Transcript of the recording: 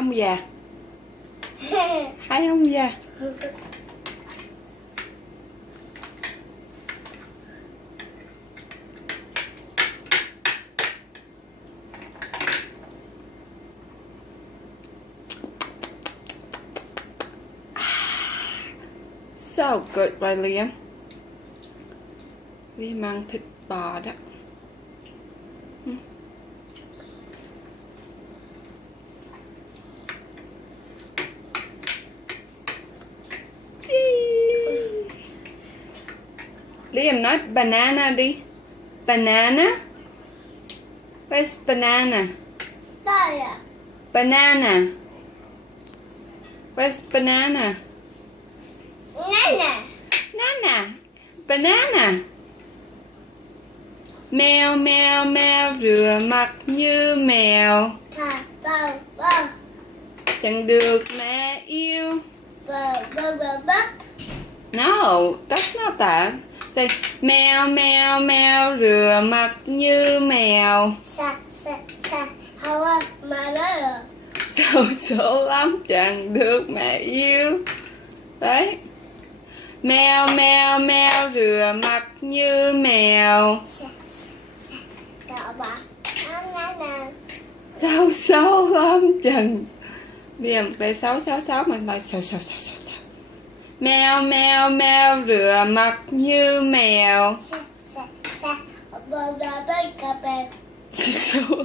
ông già. Hai ông già. So good, right, Liam? Liam ăn thịt bò đó. Liam nói banana đi. Banana. Where's banana? Banana. Where's banana? Nana. Nana. Banana. Mèo mèo mèo rửa mặt như mèo. Chẳng được mẹ yêu. No, that's not that. Say, mèo mèo mèo rửa mặt như mèo. Xấu số lắm chẳng được mẹ yêu. Đấy. Mèo mèo mèo rửa mặt như mèo. Xấu xấu lắm chẳng. Liam, đây xấu mình lại xấu. Mèo mèo mèo rửa mặt như mèo. Xấu.